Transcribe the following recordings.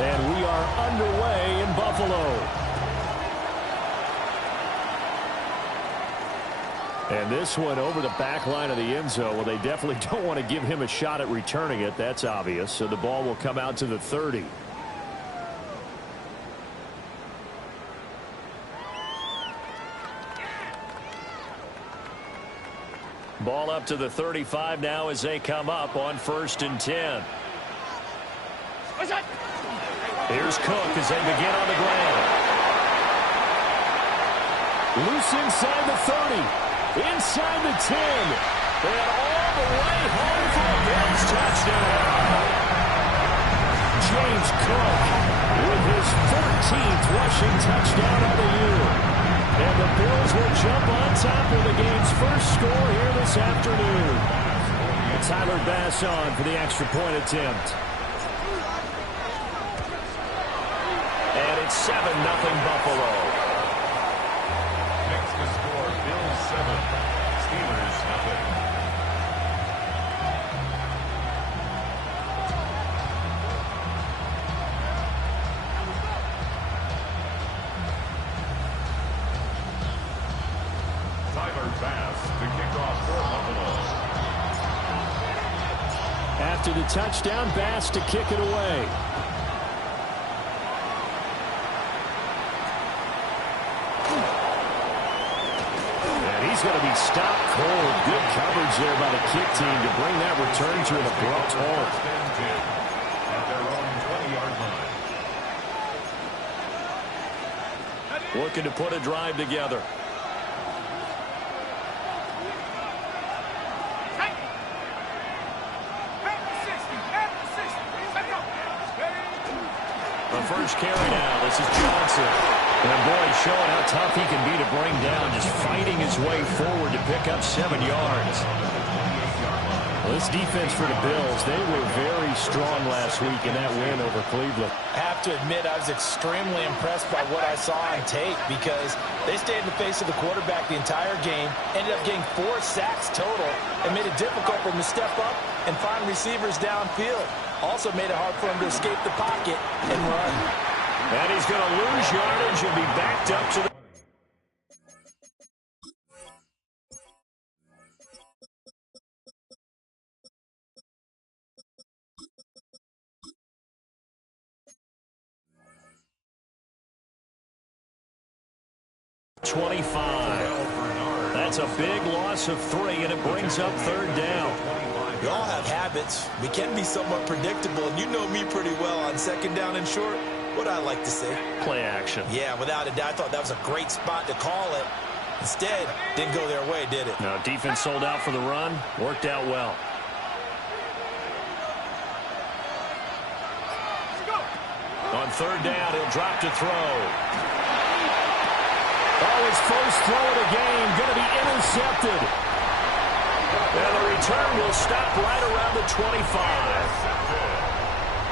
And we are underway in Buffalo. And this one over the back line of the end zone. Well, they definitely don't want to give him a shot at returning it. That's obvious. So the ball will come out to the 30. Ball up to the 35 now as they come up on 1st and 10. Here's Cook as they begin on the ground. Loose inside the 30. Inside the 10. And all the way home for a Bills touchdown. James Cook with his 14th rushing touchdown of the year. And the Bills will jump on top of the game's first score here this afternoon. Tyler Bass on for the extra point attempt. And it's 7-0 Buffalo. Next to score, Bills 7, Steelers nothing. Tyler Bass to kick off for Buffalo. After the touchdown, Bass to kick it away. He's going to be stopped cold. Good coverage there by the kick team to bring that return to an abrupt halt. At their own 20-yard line. Looking to put a drive together. The first carry now. This is Johnson. And boy, showing how tough he can be to bring down, just fighting his way forward to pick up 7 yards. Well, this defense for the Bills, they were very strong last week in that win over Cleveland. I have to admit, I was extremely impressed by what I saw on tape because they stayed in the face of the quarterback the entire game, ended up getting 4 sacks total, and made it difficult for him to step up and find receivers downfield. Also made it hard for him to escape the pocket and run. And he's going to lose yardage and be backed up to the... That's a big loss of 3, and it brings up 3rd down. We all have habits. We can be somewhat predictable, and you know me pretty well on 2nd down and short. What I like to say. Play action. Yeah, without a doubt, I thought that was a great spot to call it. Instead, didn't go their way, did it? No, defense sold out for the run. Worked out well. On 3rd down, he'll drop to throw. Oh, his first throw of the game going to be intercepted. And the return will stop right around the 25.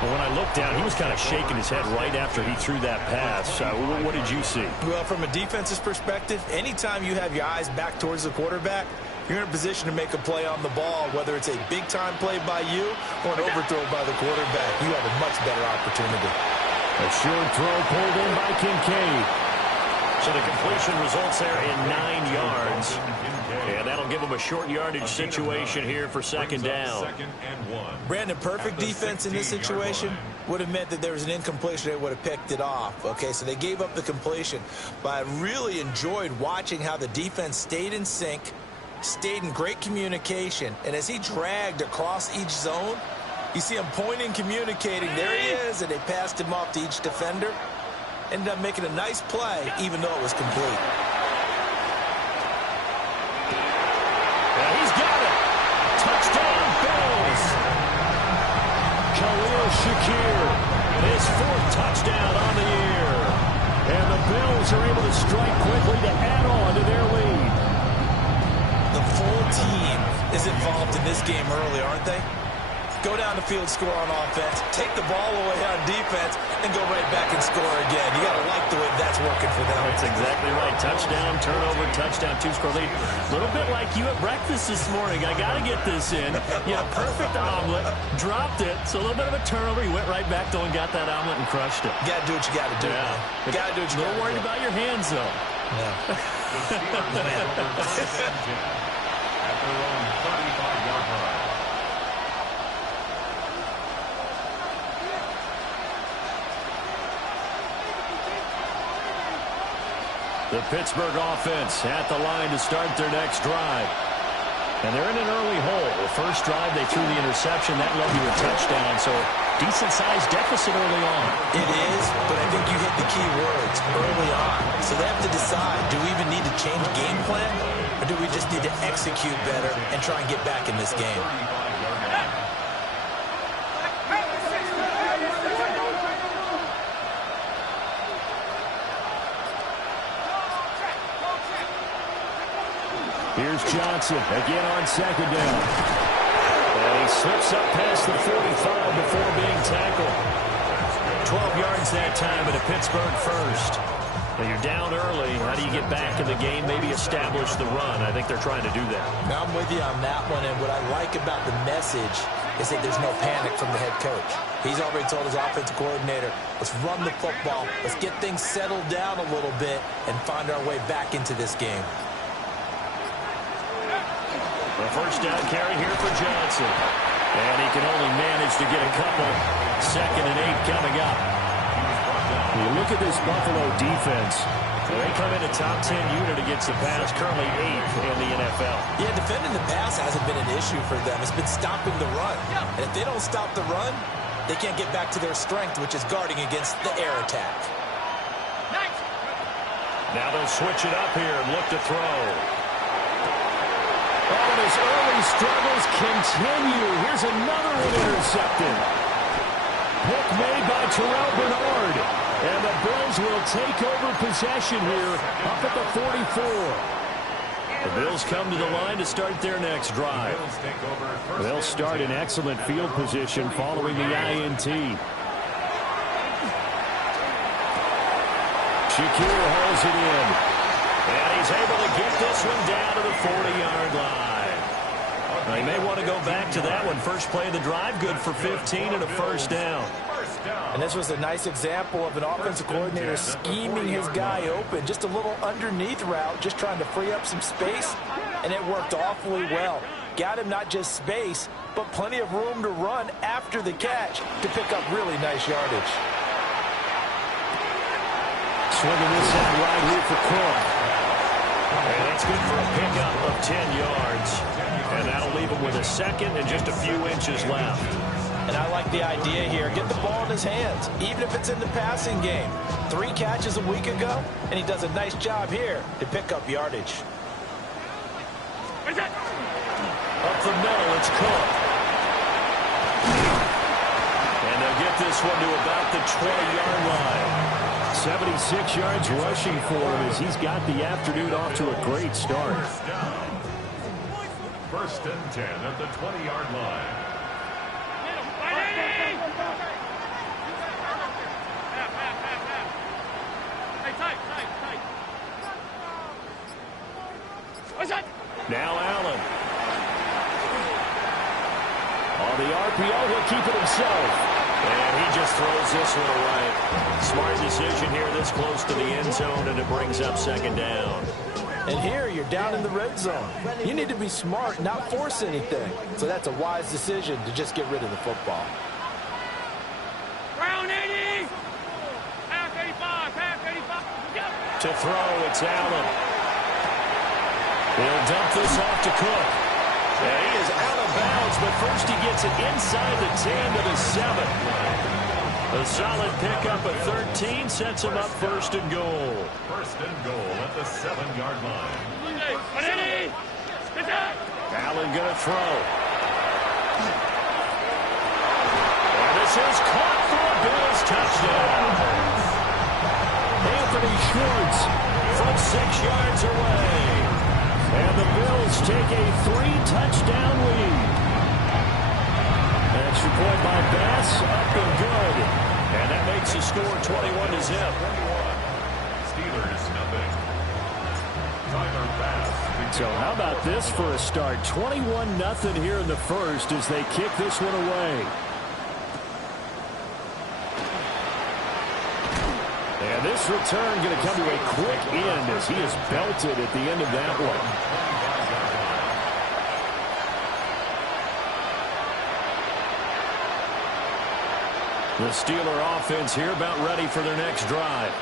Well, when I looked down, he was kind of shaking his head right after he threw that pass. What did you see? Well, from a defense's perspective, anytime you have your eyes back towards the quarterback, you're in a position to make a play on the ball, whether it's a big-time play by you or an overthrow by the quarterback. You have a much better opportunity. A short throw pulled in by Kincaid. So the completion results there in 9 yards. And that'll give them a short yardage situation here for 2nd down. Brandon, perfect defense in this situation would have meant that there was an incompletion. They would have picked it off. Okay, so they gave up the completion. But I really enjoyed watching how the defense stayed in sync, stayed in great communication. And as he dragged across each zone, you see him pointing, communicating. There he is, and they passed him off to each defender. Ended up making a nice play, even though it was complete. And he's got it. Touchdown, Bills. Khalil Shakir, his 4th touchdown on the year. And the Bills are able to strike quickly to add on to their lead. The full team is involved in this game early, aren't they? go down the field, score on offense, take the ball away on defense, and go right back and score again. You got to like the way that's working for them. That's exactly right. Touchdown, turnover, touchdown, two-score lead. A little bit like you at breakfast this morning. I got to get this in. Yeah, perfect omelet, dropped it. So a little bit of a turnover. You went right back, though, and got that omelet and crushed it. You got to do what you got to do. Yeah. You got to do what you got to do. A little worried about your hands, though. Yeah. At their own 35-yard line. The Pittsburgh offense at the line to start their next drive. And they're in an early hole. The first drive, they threw the interception. That led to a touchdown. So decent-sized deficit early on. It is, but I think you hit the key words early on. So they have to decide, do we even need to change game plan? Or do we just need to execute better and try and get back in this game? Here's Johnson again on second down. And he slips up past the 45 before being tackled. 12 yards that time at a Pittsburgh first. Now you're down early. How do you get back in the game? Maybe establish the run. I think they're trying to do that. Now I'm with you on that one, and what I like about the message is that there's no panic from the head coach. He's already told his offensive coordinator, let's run the football, let's get things settled down a little bit and find our way back into this game. The first down carry here for Johnson. And he can only manage to get a couple. 2nd and 8 coming up. You look at this Buffalo defense. They come in a top 10 unit against the pass, currently 8th in the NFL. Yeah, defending the pass hasn't been an issue for them. It's been stopping the run. And if they don't stop the run, they can't get back to their strength, which is guarding against the air attack. Now they'll switch it up here and look to throw. Oh, his early struggles continue. Here's another one intercepted. Pick made by Terrell Bernard. And the Bills will take over possession here up at the 44. The Bills come to the line to start their next drive. They'll start in excellent field position following the INT. Shakir holds it in. And he's able to get this one down to the 40-yard line. Now, he may want to go back to that one. First play of the drive, good for 15 and a first down. And this was a nice example of an offensive coordinator scheming his guy open. Just a little underneath route, just trying to free up some space, and it worked awfully well. Got him not just space, but plenty of room to run after the catch to pick up really nice yardage. Swinging this out right here for Cook. And that's good for a pickup of 10 yards. And that'll leave him with a second and just a few inches left. And I like the idea here. Get the ball in his hands, even if it's in the passing game. 3 catches a week ago, and he does a nice job here to pick up yardage. Up the middle, it's Cook. And they'll get this one to about the 20-yard line. 76 yards rushing for him as he's got the afternoon off to a great start. First and 10 at the 20-yard line. Now Allen. On the RPO, he'll keep it himself. And he just throws this one away. Smart decision here this close to the end zone, and it brings up second down. And here, you're down in the red zone. You need to be smart, not force anything. So that's a wise decision to just get rid of the football. Round 80! Half 85, half 85. To throw, it's Allen. He'll dump this off to Cook. And he is out of bounds, but first he gets it inside the 10 to the 7. A solid pickup at 13 sets him up first and goal. First and goal at the 7-yard line. Allen going to throw. And this is caught for a Bills touchdown. Anthony Schwartz from 6 yards away. And the Bills take a 3-touchdown lead. And Extra point by Bass, up and good. And that makes the score 21-0. Steelers, nothing. Tyler Bass. So how about this for a start? 21-0 here in the first as they kick this one away. And this return going to come to a quick end as he is belted at the end of that one. The Steeler offense here about ready for their next drive.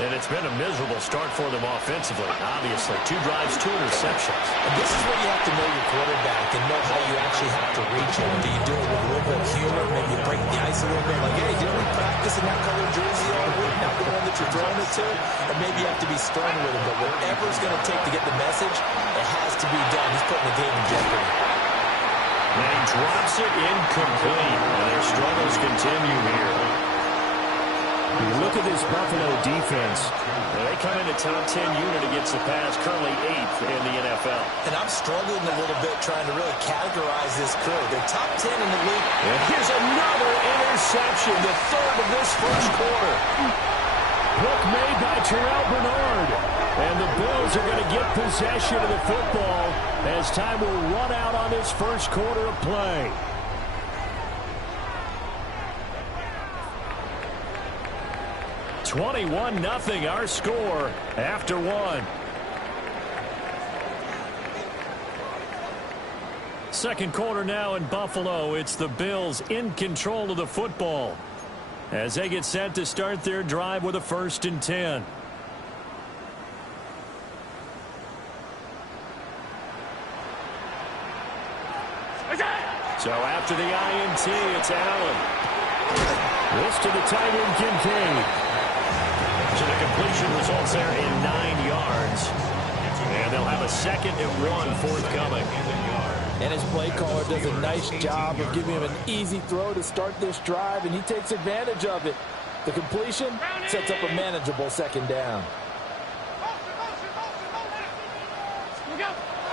And it's been a miserable start for them offensively, obviously. 2 drives, 2 interceptions. And this is where you have to know your quarterback and know how you actually have to reach him. Do you do it with a little bit of humor? Maybe you break the ice a little bit. Like, hey, didn't we practice in that colored jersey all week? Not the one that you're throwing it to? Or maybe you have to be stern with him. But whatever it's going to take to get the message, it has to be done. He's putting the game in jeopardy. And he drops it incomplete. And their struggles continue here. You look at this Buffalo defense. They come in a top 10 unit against the pass, currently 8th in the NFL. And I'm struggling a little bit trying to really categorize this crew. They're top 10 in the league. And here's another interception, the 3rd of this first quarter. Hook made by Terrell Bernard. And the Bills are going to get possession of the football as time will run out on this first quarter of play. (21-0) our score after 1. Second quarter now in Buffalo. It's the Bills in control of the football as they get set to start their drive with a 1st and 10. So after the INT, it's Allen. This to the tight end, Kincaid. So the completion results there in 9 yards. And they'll have a 2nd and 1 forthcoming. And his play caller does a nice job of giving him an easy throw to start this drive, and he takes advantage of it. The completion sets up a manageable 2nd down.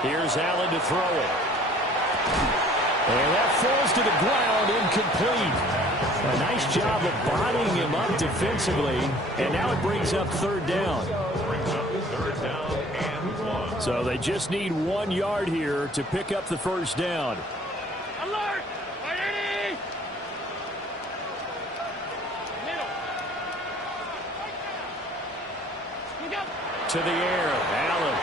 Here's Allen to throw it. And that falls to the ground, incomplete. A nice job of bodying him up defensively. And now it brings up 3rd down. So they just need 1 yard here to pick up the 1st down. Alert! Ready! Middle. To the air, Allen.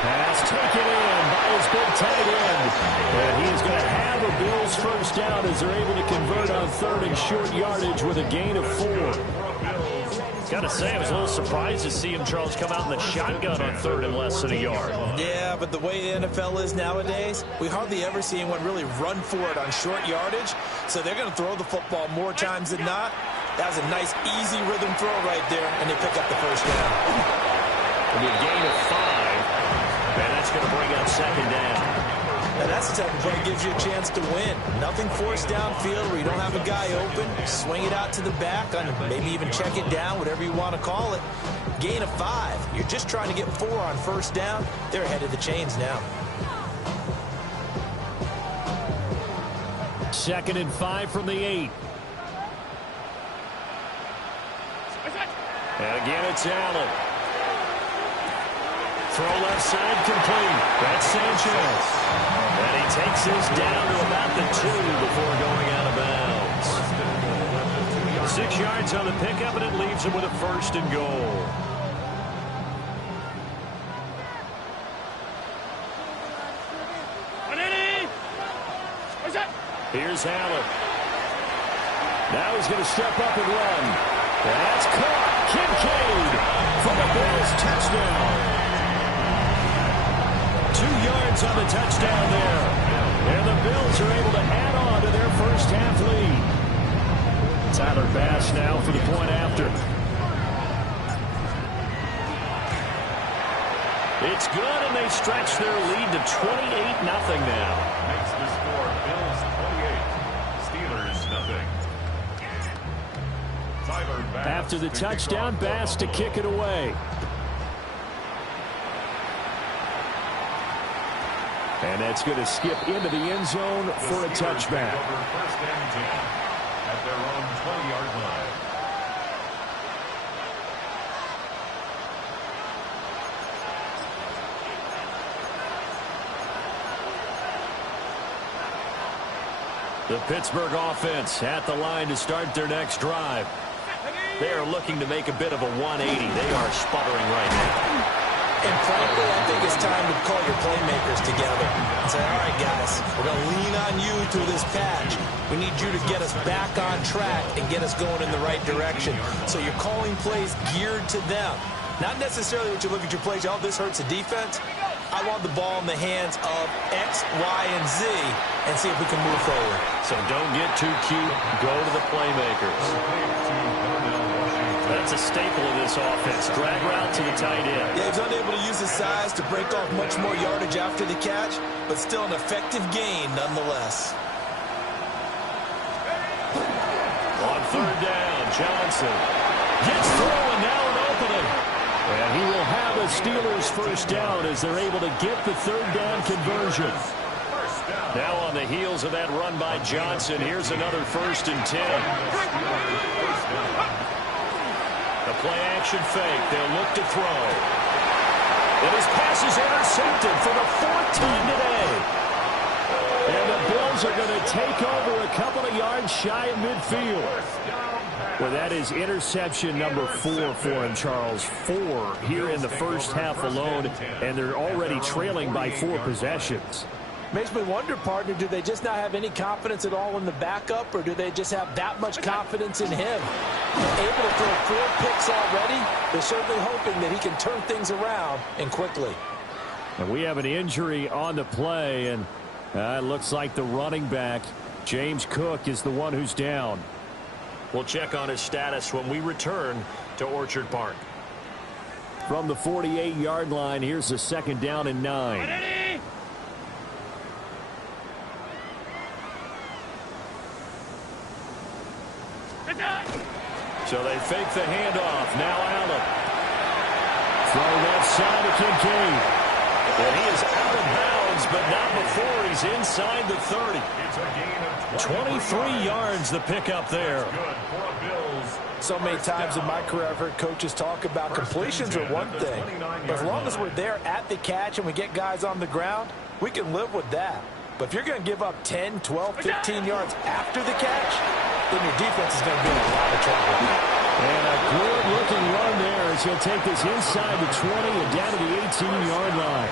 Pass taken in by his big tight end. And he is going to have a Bills 1st down as they're able to convert on 3rd and short yardage with a gain of 4. Got to say, I was a little surprised to see him, Charles, come out in the shotgun on 3rd and less than a yard. Yeah, but the way the NFL is nowadays, we hardly ever see anyone really run for it on short yardage. So they're going to throw the football more times than not. That was a nice, easy rhythm throw right there, and they pick up the 1st down. It'll be a gain of 5, and that's going to bring up 2nd down. And that's the type of play that gives you a chance to win. Nothing forced downfield where you don't have a guy open. Swing it out to the back, maybe even check it down, whatever you want to call it. Gain of 5. You're just trying to get 4 on 1st down. They're ahead of the chains now. 2nd and 5 from the 8. And again, it's Allen. Throw left side complete. That's Sanchez. And he takes this down to about the 2 before going out of bounds. 6 yards on the pickup, and it leaves him with a 1st and goal. Here's Allen. Now he's going to step up and run. And that's caught. Kincaid for the Bills touchdown. 2 yards on the touchdown there. And the Bills are able to add on to their 1st half lead. Tyler Bass now for the point after. It's good, and they stretch their lead to 28-0 now. Makes the score Bills 28, Steelers 0. Tyler Bass After the touchdown, Bass to kick it away. And that's going to skip into the end zone for a touchback. First and 10 at their own 20-yard line. The Pittsburgh offense at the line to start their next drive. They are looking to make a bit of a 180. They are sputtering right now. And frankly, I think it's time to call your playmakers together and say, all right, guys, we're going to lean on you through this patch. We need you to get us back on track and get us going in the right direction. So you're calling plays geared to them. Not necessarily that you look at your plays, oh, this hurts the defense. I want the ball in the hands of X, Y, and Z and see if we can move forward. So don't get too cute. Go to the playmakers. That's a staple of this offense. Drag route to the tight end. Yeah, he's unable to use his size to break off much more yardage after the catch, but still an effective gain nonetheless. On third down, Johnson gets through and now an opening. And he will have a Steelers first down as they're able to get the third down conversion. Now on the heels of that run by Johnson, here's another 1st and 10. The play-action fake. They'll look to throw. And his pass is intercepted for the 4th time today. And the Bills are going to take over a couple of yards shy of midfield. Well, that is interception number 4 for him, Charles. 4 here in the first half alone, and they're already trailing by 4 possessions. Makes me wonder, partner, do they just not have any confidence at all in the backup, or do they just have that much confidence in him? Able to throw 4 picks already, they're certainly hoping that he can turn things around and quickly. And we have an injury on the play, and it looks like the running back, James Cook, is the one who's down. We'll check on his status when we return to Orchard Park. From the 48-yard line, here's a 2nd down and 9. Ready? So they fake the handoff. Now Allen. Throw left side to Kincaid. And he is out of bounds, but not before he's inside the 30. It's a gain of 23 yards the pickup there. Good for a Bills. So many times in my career I've heard coaches talk about completions are one thing. But as long as we're there at the catch and we get guys on the ground, we can live with that. But if you're going to give up 10, 12, 15 yards after the catch, then your defense is going to be in a lot of trouble. And a good-looking run there as he'll take this inside the 20 and down to the 18-yard line.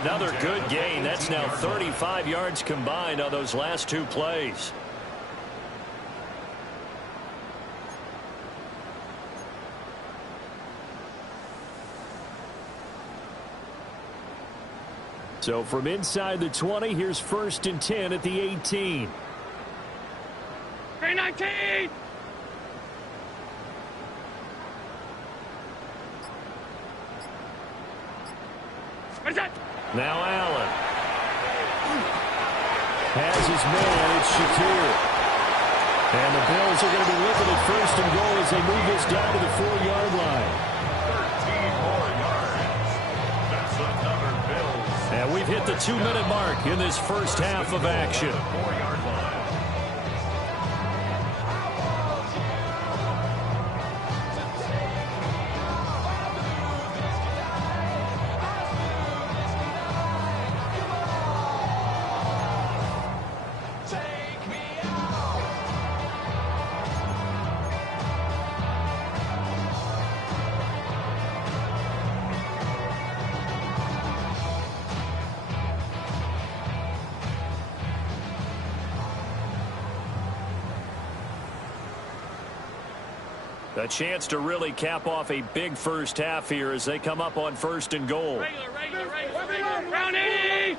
Another good gain. That's now 35 yards combined on those last 2 plays. So from inside the 20, here's 1st and 10 at the 18. 319. What is that? Now Allen has his man. It's Shakir. And the Bills are going to be looking at 1st and goal as they move this down to the 4-yard line. 13 more yards. That's another Bills. And we've hit the 2-minute mark in this first half of action. 4-yard line. A chance to really cap off a big first half here as they come up on 1st and goal. Regular. Round 80.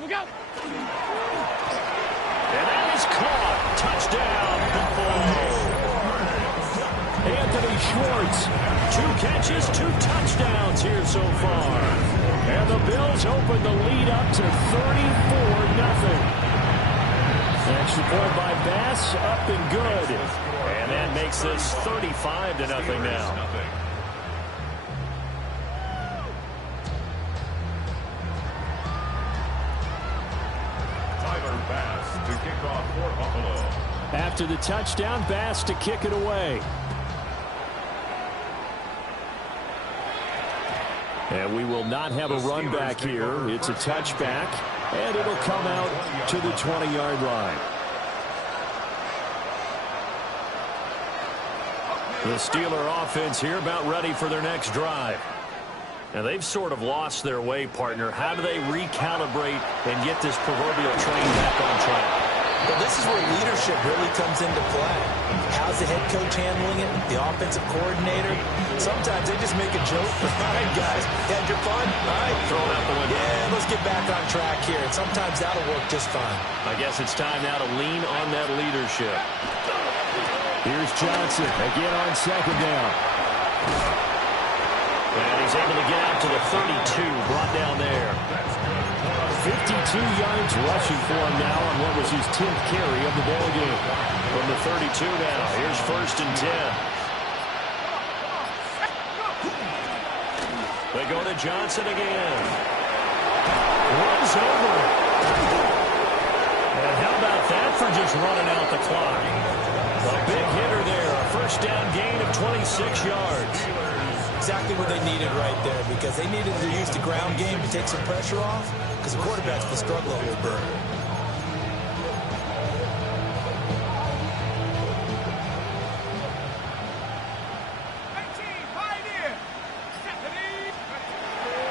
Look out. And that is caught. Touchdown, Buffalo. Anthony Schwartz, 2 catches, 2 touchdowns here so far. And the Bills open the lead up to 34-0. Extra point by Bass, up and good. And that makes this 35-0 now. to kick off for Buffalo. After the touchdown, Bass to kick it away. And we will not have a run back here. It's a touchback, and it'll come out to the 20-yard line. The Steeler offense here about ready for their next drive. And they've sort of lost their way, partner. How do they recalibrate and get this proverbial train back on track? Well, this is where leadership really comes into play. How's the head coach handling it? The offensive coordinator? Sometimes they just make a joke. All right, guys, had your fun? All right. Throw it out the window. Yeah, let's get back on track here. And sometimes that'll work just fine. I guess it's time now to lean on that leadership. Here's Johnson again on second down. And he's able to get out to the 32, brought down there. 52 yards rushing for him now on what was his 10th carry of the ball game. From the 32 now, here's 1st and 10. They go to Johnson again. Runs over. And how about that for just running out the clock? A big hitter there, a 1st down gain of 26 yards. Exactly what they needed right there, because they needed to use the ground game to take some pressure off, because the quarterback's been struggling a little bit.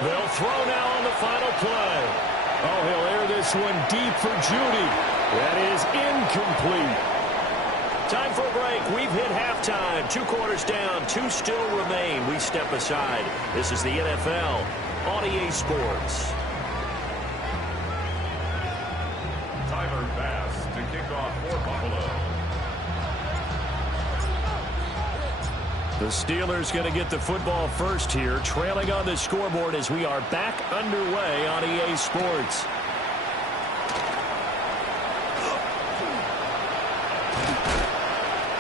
They'll throw now on the final play. Oh, he'll air this one deep for Judy. That is incomplete. Time for a break. We've hit halftime. 2 quarters down. 2 still remain. We step aside. This is the NFL on EA Sports. Tyler Bass to kick off for Buffalo. The Steelers going to get the football first here, trailing on the scoreboard as we are back underway on EA Sports.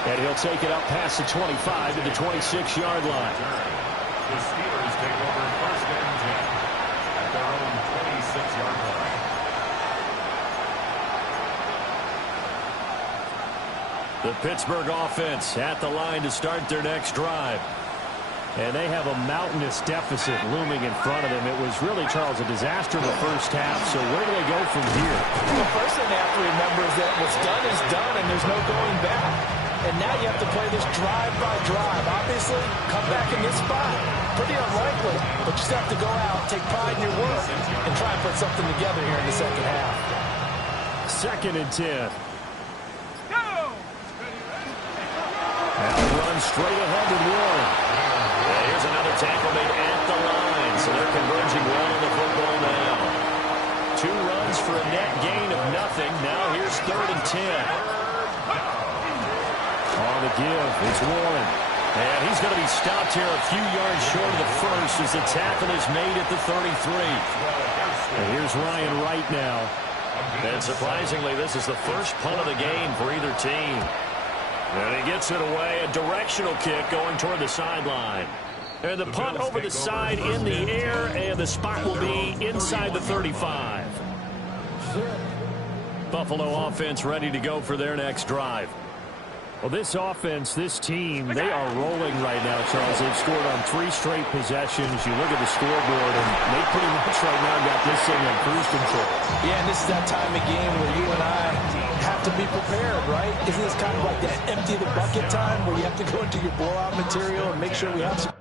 And he'll take it up past the 25 to the 26-yard line. The Steelers take over 1st and 10 at their own 26-yard line. The Pittsburgh offense at the line to start their next drive. And they have a mountainous deficit looming in front of them. It was really, Charles, a disaster in the first half. So where do they go from here? Well, the first thing they have to remember is that what's done is done, and there's no going back. And now you have to play this drive by drive. Obviously, come back in this spot. Pretty unlikely, but you just have to go out, take pride in your work, and try and put something together here in the second half. 2nd and 10. Now run straight ahead with Warren. And here's another tackle made at the line, so they're converging well on the football now. 2 runs for a net gain of nothing. Now here's 3rd and 10. On the give, it's Warren. And he's going to be stopped here a few yards short of the first as the tackle is made at the 33. And here's Ryan Wright now. And surprisingly, this is the first punt of the game for either team. And he gets it away, a directional kick going toward the sideline. And the punt over the side in the air, and the spot will be inside the 35. Buffalo offense ready to go for their next drive. Well, this offense, this team, they are rolling right now, Charles. They've scored on 3 straight possessions. You look at the scoreboard, and they pretty much right now got this thing on cruise control. Yeah, and this is that time of game where you and I have to be prepared, right? Isn't this kind of like that empty the bucket time where you have to go into your blowout material and make sure we have some...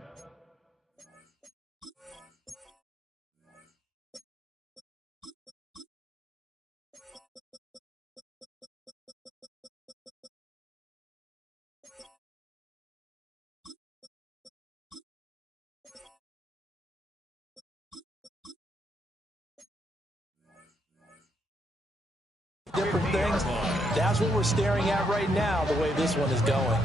different things. That's what we're staring at right now, the way this one is going. On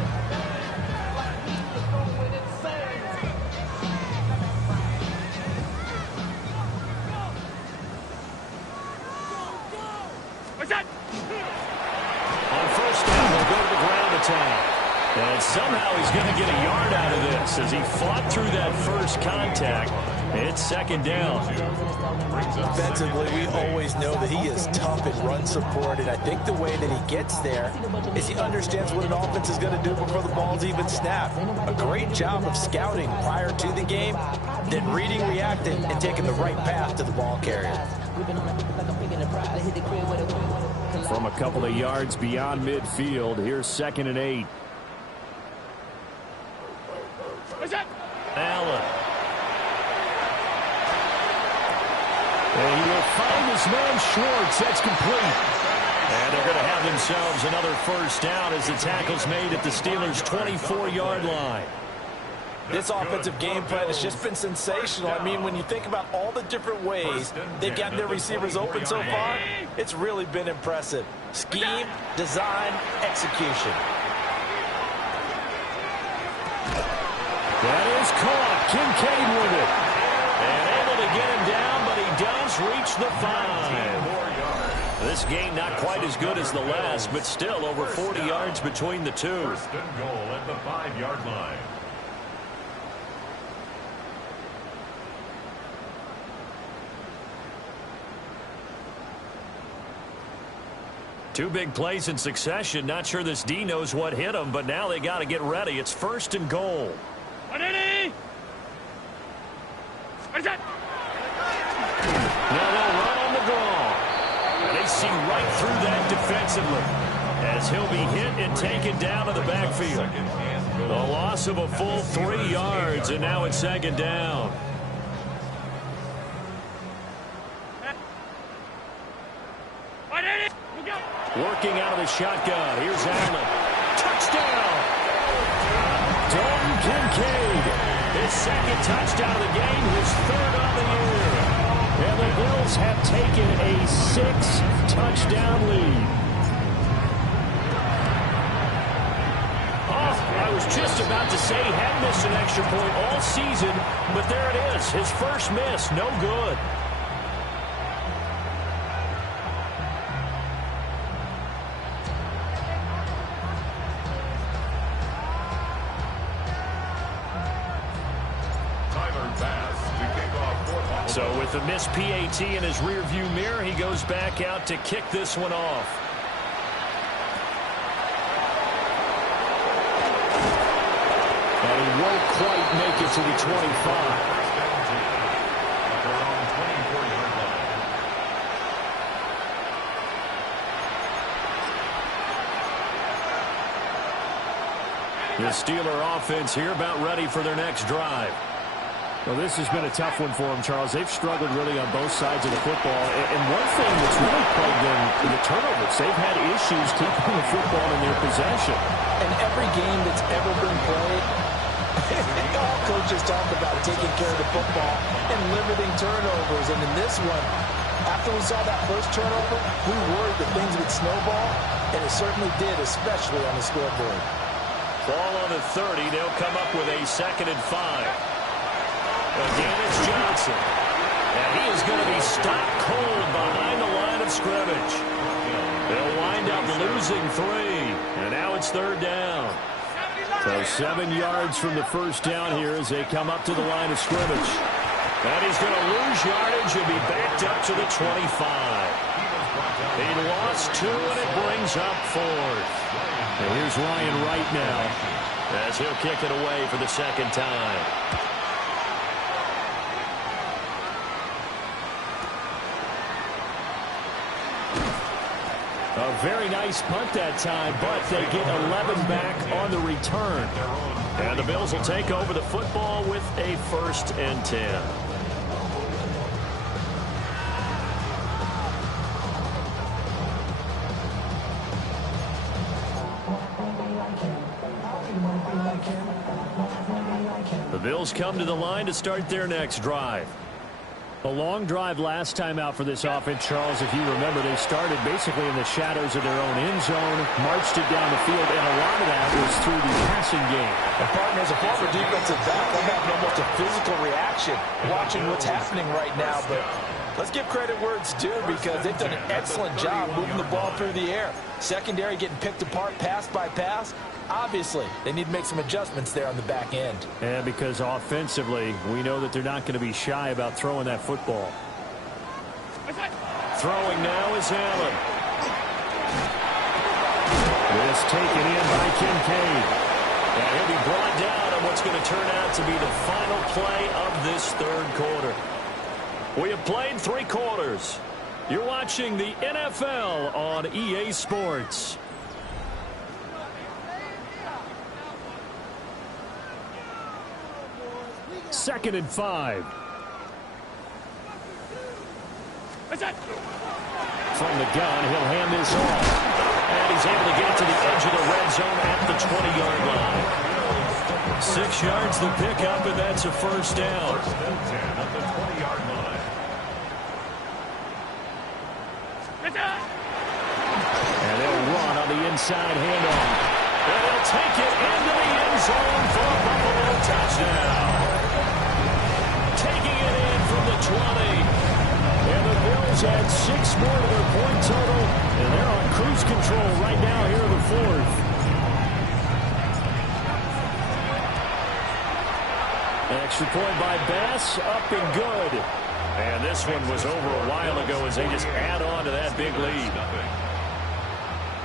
1st down, they'll go to the ground attack. And somehow he's going to get a yard out of this as he fought through that first contact. It's second down. Defensively, we always know that he is tough in run support, and I think the way that he gets there is he understands what an offense is going to do before the ball's even snapped. A great job of scouting prior to the game, then reading, reacting, and taking the right path to the ball carrier. From a couple of yards beyond midfield, here's 2nd and 8. Allen. And he will find his man Schwartz. That's complete. And they're going to have themselves another first down as the tackle's made at the Steelers' 24-yard line. This offensive game plan has just been sensational. I mean, when you think about all the different ways they've gotten their receivers open so far, it's really been impressive. Scheme, design, execution. That is caught. Kincaid with it. And able to get him down, but he does reach the 5. This game not quite as good as the last, but still over 40 yards between the two. First and goal at the 5-yard line. Two big plays in succession. Not sure this D knows what hit him, but now they got to get ready. It's first and goal. Now they'll run on the draw. And they see right through that defensively as he'll be hit and taken down to the backfield. A loss of a full 3 yards, and now it's second down. Working out of the shotgun. Here's Allen. Touchdown! Dalton Kincaid. His second touchdown of the game, his 3rd on the year. And the Bills have taken a 6-touchdown lead. Oh, I was just about to say he hadn't missed an extra point all season, but there it is. His first miss, no good. So with the missed PAT in his rearview mirror, he goes back out to kick this one off. And he won't quite make it to the 25. The Steeler offense here about ready for their next drive. Well, this has been a tough one for them, Charles. They've struggled really on both sides of the football. And one thing that's really plagued them is the turnovers. They've had issues keeping the football in their possession. And every game that's ever been played, all coaches talk about taking care of the football and limiting turnovers. And in this one, after we saw that first turnover, we worried that things would snowball, and it certainly did, especially on the scoreboard. Ball on the 30. They'll come up with a 2nd and 5. Again, it's Johnson. And he is going to be stopped cold behind the line of scrimmage. They'll wind up losing 3. And now it's 3rd down. So 7 yards from the first down here as they come up to the line of scrimmage. And he's going to lose yardage and be backed up to the 25. He lost 2, and it brings up 4th. And here's Ryan Wright now as he'll kick it away for the 2nd time. A very nice punt that time, but they get 11 back on the return. And the Bills will take over the football with a 1st and 10. The Bills come to the line to start their next drive. A long drive last time out for this offense, Charles. If you remember, they started basically in the shadows of their own end zone, marched it down the field, and a lot of that was through the passing game. And partner, as a former defensive back, I'm having almost a physical reaction watching what's happening right now. But Let's give credit where it's due because they've done an excellent job moving the ball through the air. Secondary getting picked apart pass by pass. Obviously, they need to make some adjustments there on the back end. And because offensively, we know that they're not going to be shy about throwing that football. Throwing now is Allen. This taken in by Kincaid. And he'll be brought down on what's going to turn out to be the final play of this third quarter. We have played 3 quarters. You're watching the NFL on EA Sports. Second and 5. From the gun, he'll hand this off. And he's able to get to the edge of the red zone at the 20-yard line. 6 yards the pickup, and that's a first down. First and 10 at the 20-yard line. And they'll run on the inside handoff. And they'll take it into the end zone for a Buffalo touchdown. Taking it in from the 20. And the Bills add 6 more to their point total. And they're on cruise control right now here in the 4th. Extra point by Bass, up and good. And this one was over a while ago as they just add on to that big lead.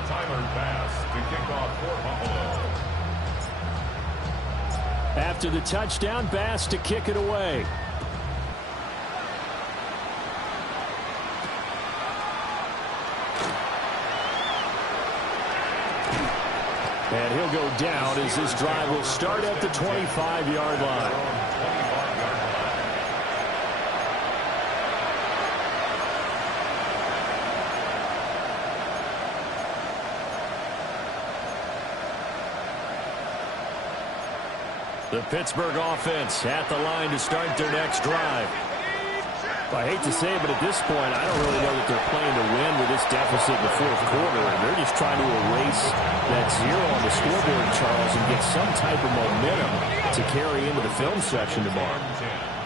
Tyler Bass to kick off for Buffalo. After the touchdown, Bass to kick it away. And he'll go down as this drive will start at the 25-yard line. The Pittsburgh offense at the line to start their next drive. I hate to say it, but at this point, I don't really know that they're playing to win with this deficit in the 4th quarter. And they're just trying to erase that 0 on the scoreboard, Charles, and get some type of momentum to carry into the film section tomorrow.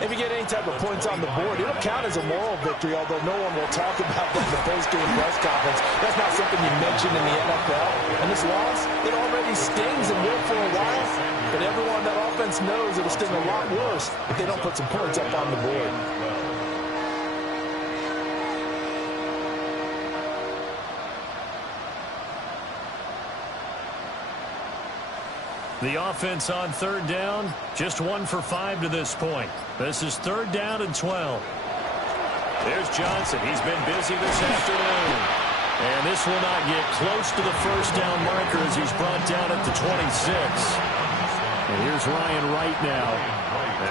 If you get any type of points on the board, it'll count as a moral victory, although no one will talk about that in the post-game press conference. That's not something you mention in the NFL. And this loss, it already stings and will for a while. But everyone on that offense knows it'll sting a lot worse if they don't put some points up on the board. The offense on 3rd down, just 1 for 5 to this point. This is 3rd down and 12. There's Johnson. He's been busy this afternoon. And this will not get close to the first down marker as he's brought down at the 26. And here's Ryan Wright now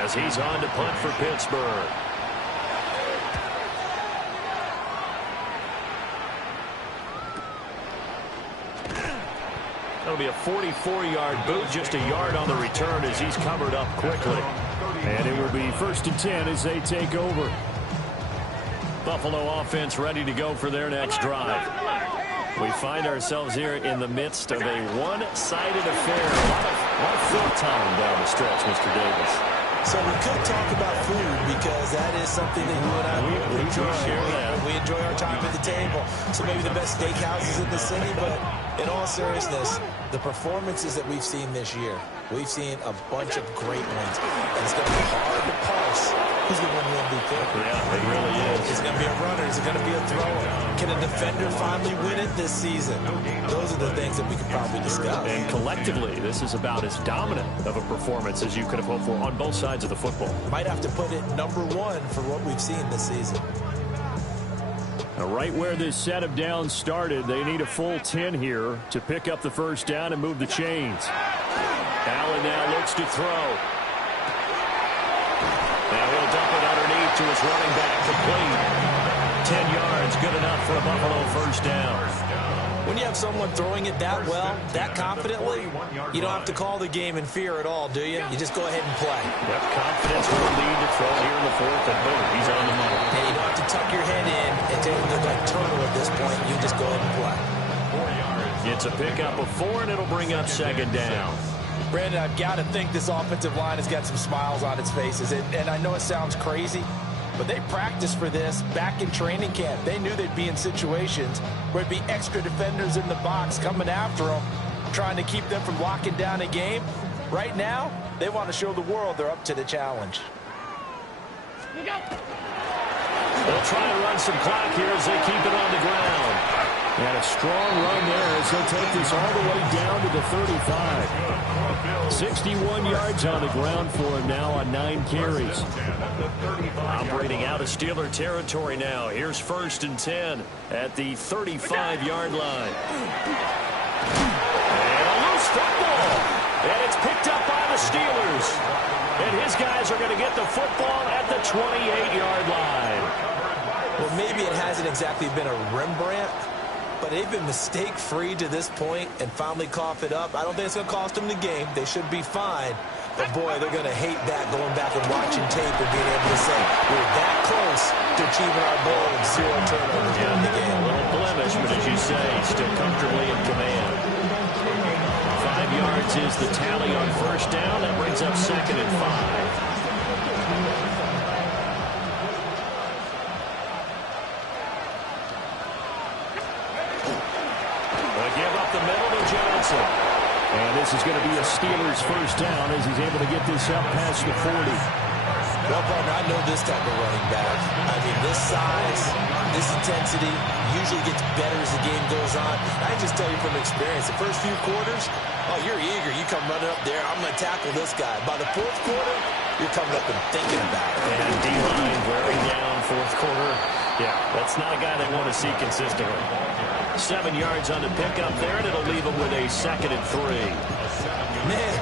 as he's on to punt for Pittsburgh. That'll be a 44-yard boot, just a yard on the return as he's covered up quickly. And it will be 1st and 10 as they take over. Buffalo offense ready to go for their next drive. We find ourselves here in the midst of a one-sided affair. A lot of foot time down the stretch, Mr. Davis. So we could talk about food because that is something that you and I we enjoy. We enjoy our time at the table. So maybe the best steakhouses in the city, but in all seriousness, the performances that we've seen this year, we've seen a bunch of great ones. And it's going to be hard to parse who's going to win the MVP. Yeah, it really is. Is it going to be a runner? Is it going to be a thrower? Can a defender finally win it this season? Those are the things that we could probably discuss. And collectively, this is about as dominant of a performance as you could have hoped for on both sides of the football. Might have to put it number 1 for what we've seen this season. Now, right where this set of downs started, they need a full 10 here to pick up the first down and move the chains. Allen now looks to throw. Now he'll dump it underneath to his running back, complete. 10 yards, good enough for a Buffalo first down. When you have someone throwing it that well, that confidently, you don't have to call the game in fear at all, do you? You just go ahead and play. Yep, confidence will lead to throw here in the 4th, and boom, he's on the money. And you don't have to tuck your head in and take a look like Turner at this point. You just go ahead and play. It's a pickup of 4, and it'll bring up 2nd down. Brandon, I've got to think this offensive line has got some smiles on its faces. And I know it sounds crazy, But they practiced for this back in training camp. They knew they'd be in situations where it'd be extra defenders in the box coming after them, trying to keep them from locking down a game. Right now, they want to show the world they're up to the challenge. They'll try and run some clock here as they keep it on the ground. And a strong run there as they'll take this all the way down to the 35. 61 yards on the ground for him now on 9 carries. Operating out of Steeler territory now. Here's 1st and 10 at the 35-yard line. And a loose football. And it's picked up by the Steelers. And his guys are going to get the football at the 28-yard line. Well, maybe it hasn't exactly been a Rembrandt, but they've been mistake-free to this point and finally cough it up. I don't think it's going to cost them the game. They should be fine. But, boy, they're going to hate that going back and watching tape and being able to say, we're that close to achieving our goal of 0 turnovers in the game. A little blemish, but as you say, still comfortably in command. 5 yards is the tally on 1st down. That brings up 2nd and 5. And this is going to be a Steelers 1st down as he's able to get this up past the 40. Well, partner, I know this type of running back. I mean, this size, this intensity usually gets better as the game goes on. I just tell you from experience, the first few quarters, oh, you're eager. You come running up there. I'm going to tackle this guy. By the 4th quarter, you're coming up and thinking about it. And D-line wearing down 4th quarter. Yeah, that's not a guy they want to see consistently. 7 yards on the pickup there, and it'll leave them with a 2nd and 3. Man,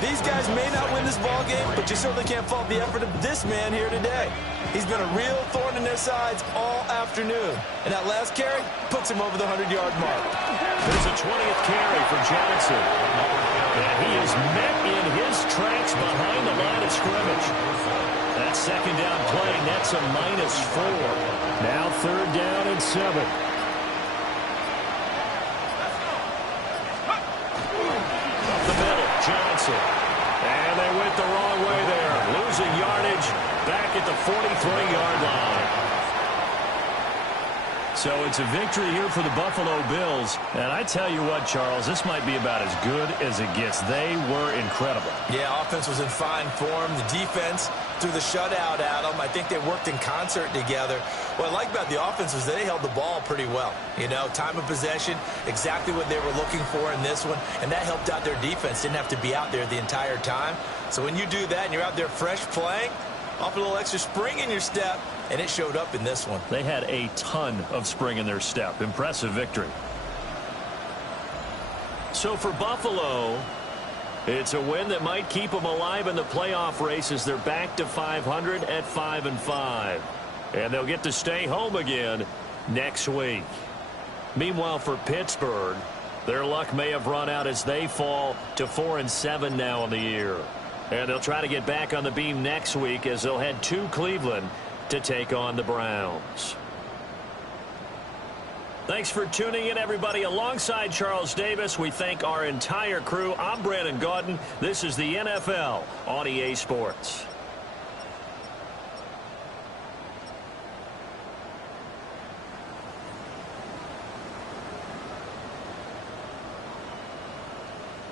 these guys may not win this ball game, but you certainly can't fault the effort of this man here today. He's been a real thorn in their sides all afternoon. And that last carry puts him over the 100-yard mark. There's a 20th carry for Johnson. And he is met in his tracks behind the line of scrimmage. That 2nd down play nets a -4. Now 3rd down and 7. Johnson. And they went the wrong way there. Losing yardage back at the 43-yard line. So it's a victory here for the Buffalo Bills. And I tell you what, Charles, this might be about as good as it gets. They were incredible. Yeah, offense was in fine form. The defense threw the shutout at them. I think they worked in concert together. What I like about the offense was they held the ball pretty well. You know, time of possession, exactly what they were looking for in this one. And that helped out their defense. Didn't have to be out there the entire time. So when you do that and you're out there fresh playing, off a little extra spring in your step, and it showed up in this one. They had a ton of spring in their step. Impressive victory. So for Buffalo, it's a win that might keep them alive in the playoff race as they're back to 500 at 5-5. And they'll get to stay home again next week. Meanwhile, for Pittsburgh, their luck may have run out as they fall to 4-7 now on the year. And they'll try to get back on the beam next week as they'll head to Cleveland to take on the Browns. Thanks for tuning in, everybody. Alongside Charles Davis, we thank our entire crew. I'm Brandon Gaudin. This is the NFL on EA Sports.